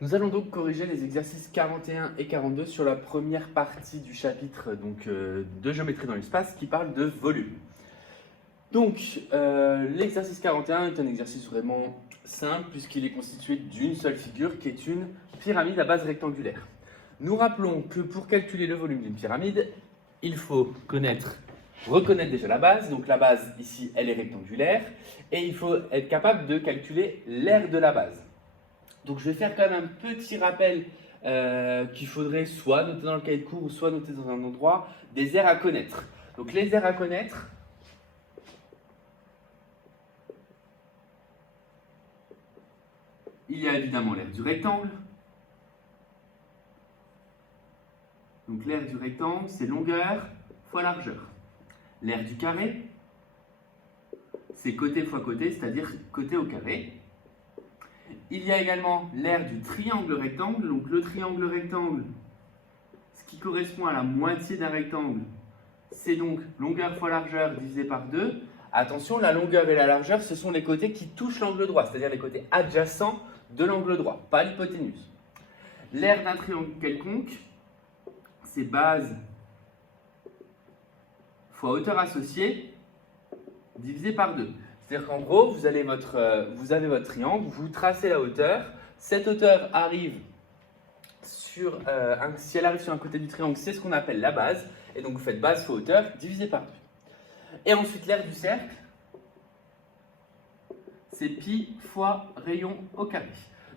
Nous allons donc corriger les exercices 41 et 42 sur la première partie du chapitre de géométrie dans l'espace qui parle de volume. Donc, l'exercice 41 est un exercice vraiment simple puisqu'il est constitué d'une seule figure qui est une pyramide à base rectangulaire. Nous rappelons que pour calculer le volume d'une pyramide, il faut reconnaître déjà la base. Donc la base ici, elle est rectangulaire et il faut être capable de calculer l'aire de la base. Donc je vais faire quand même un petit rappel qu'il faudrait soit noter dans le cahier de cours ou soit noter dans un endroit des aires à connaître. Donc les aires à connaître, il y a évidemment l'aire du rectangle. Donc l'aire du rectangle, c'est longueur fois largeur. L'aire du carré, c'est côté fois côté, c'est-à-dire côté au carré. Il y a également l'aire du triangle rectangle. Donc le triangle rectangle, ce qui correspond à la moitié d'un rectangle, c'est donc longueur fois largeur divisé par 2. Attention, la longueur et la largeur, ce sont les côtés qui touchent l'angle droit, c'est-à-dire les côtés adjacents de l'angle droit, pas l'hypoténuse. L'aire d'un triangle quelconque, c'est base fois hauteur associée divisé par 2. C'est-à-dire qu'en gros, vous avez votre triangle, vous tracez la hauteur, cette hauteur arrive sur, si elle arrive sur un côté du triangle, c'est ce qu'on appelle la base, et donc vous faites base fois hauteur divisé par 2. Et ensuite l'aire du cercle, c'est pi fois rayon au carré.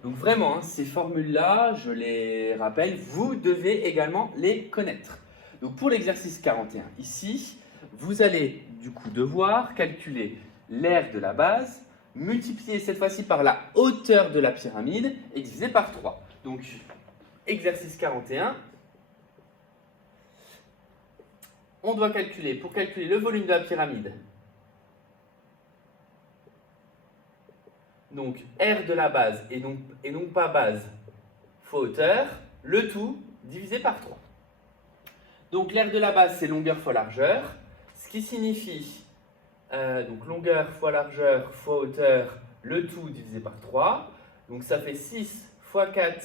Donc vraiment, hein, ces formules-là, je les rappelle, vous devez également les connaître. Donc pour l'exercice 41, ici, vous allez du coup devoir calculer l'aire de la base, multiplier cette fois-ci par la hauteur de la pyramide et diviser par 3. Donc exercice 41, on doit calculer, pour calculer le volume de la pyramide, donc R de la base et non pas base fois hauteur, le tout divisé par 3. Donc l'aire de la base, c'est longueur fois largeur, ce qui signifie donc longueur fois largeur fois hauteur, le tout divisé par 3. Donc ça fait 6 fois 4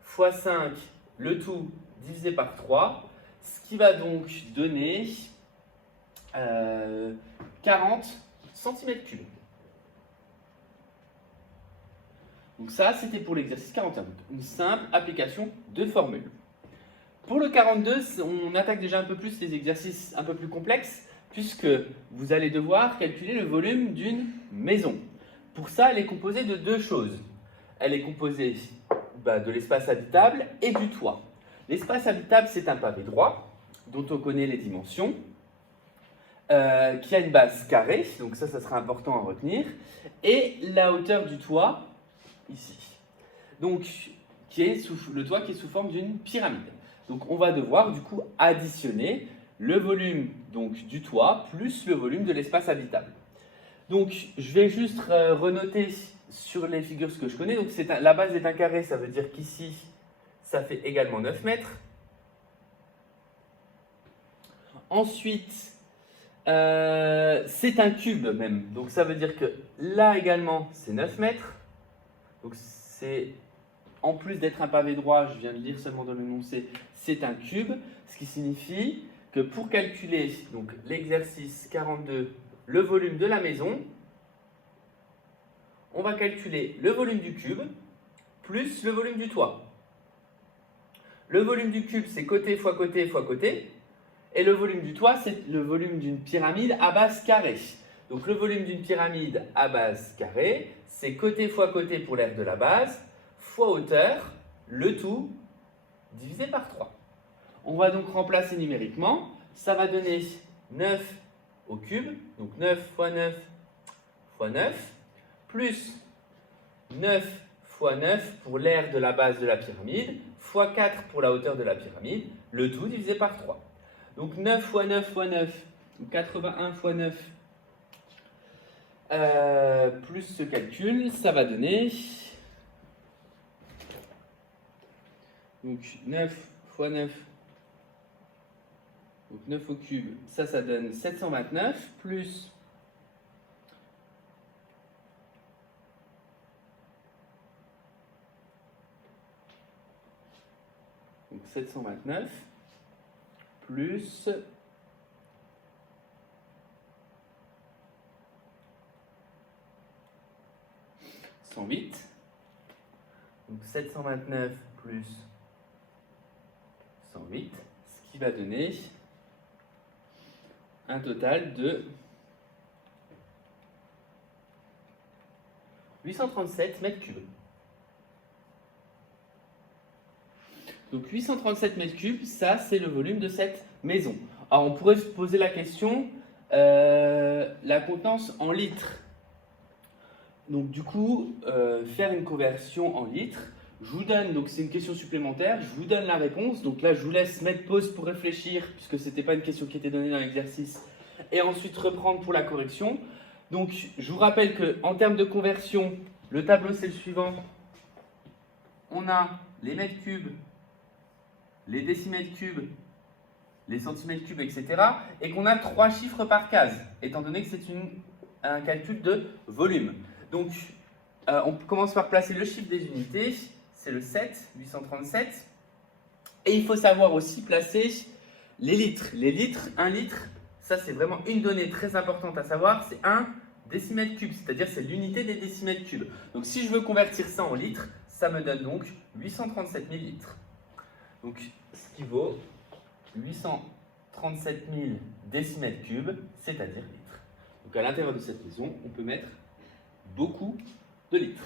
fois 5, le tout divisé par 3, ce qui va donc donner 40 cm3. Donc ça, c'était pour l'exercice 41, une simple application de formule. Pour le 42, on attaque déjà un peu plus les exercices un peu plus complexes, puisque vous allez devoir calculer le volume d'une maison. Pour ça, elle est composée de deux choses. Elle est composée de l'espace habitable et du toit. L'espace habitable, c'est un pavé droit, dont on connaît les dimensions, qui a une base carrée, donc ça sera important à retenir, et la hauteur du toit, ici. Donc, le toit qui est sous forme d'une pyramide. Donc on va devoir du coup additionner le volume donc, du toit plus le volume de l'espace habitable. Donc je vais juste renoter sur les figures ce que je connais. Donc la base est un carré, ça veut dire qu'ici ça fait également 9 mètres. Ensuite, c'est un cube même. Donc ça veut dire que là également c'est 9 mètres. Donc c'est... En plus d'être un pavé droit, je viens de lire seulement dans l'énoncé, c'est un cube, ce qui signifie que pour calculer l'exercice 42, le volume de la maison, on va calculer le volume du cube plus le volume du toit. Le volume du cube, c'est côté fois côté fois côté, et le volume du toit, c'est le volume d'une pyramide à base carrée. Donc le volume d'une pyramide à base carrée, c'est côté fois côté pour l'aire de la base, fois hauteur, le tout divisé par 3. On va donc remplacer numériquement, ça va donner 9 au cube, donc 9 fois 9 fois 9, plus 9 fois 9 pour l'aire de la base de la pyramide, fois 4 pour la hauteur de la pyramide, le tout divisé par 3. Donc 9 fois 9 fois 9, 81 fois 9, plus ce calcul, ça va donner... Donc 9 fois 9, donc 9 au cube, ça donne 729, plus Donc 729 plus 108. Donc 729 plus 108, ce qui va donner un total de 837 mètres cubes. Donc 837 mètres cubes, ça c'est le volume de cette maison. Alors on pourrait se poser la question, la contenance en litres. Donc du coup, faire une conversion en litres, je vous donne, donc c'est une question supplémentaire, je vous donne la réponse. Donc là je vous laisse mettre pause pour réfléchir, puisque ce n'était pas une question qui était donnée dans l'exercice, et ensuite reprendre pour la correction. Donc je vous rappelle qu'en termes de conversion, le tableau c'est le suivant. On a les mètres cubes, les décimètres cubes, les centimètres cubes, etc. Et qu'on a 3 chiffres par case, étant donné que c'est un calcul de volume. Donc, on commence par placer le chiffre des unités, c'est le 7, 837. Et il faut savoir aussi placer les litres. Les litres, 1 litre, ça c'est vraiment une donnée très importante à savoir, c'est 1 décimètre cube, c'est-à-dire c'est l'unité des décimètres cubes. Donc si je veux convertir ça en litres, ça me donne donc 837 000 litres. Donc ce qui vaut 837 000 décimètres cubes, c'est-à-dire litres. Donc à l'intérieur de cette maison, on peut mettre beaucoup de litres.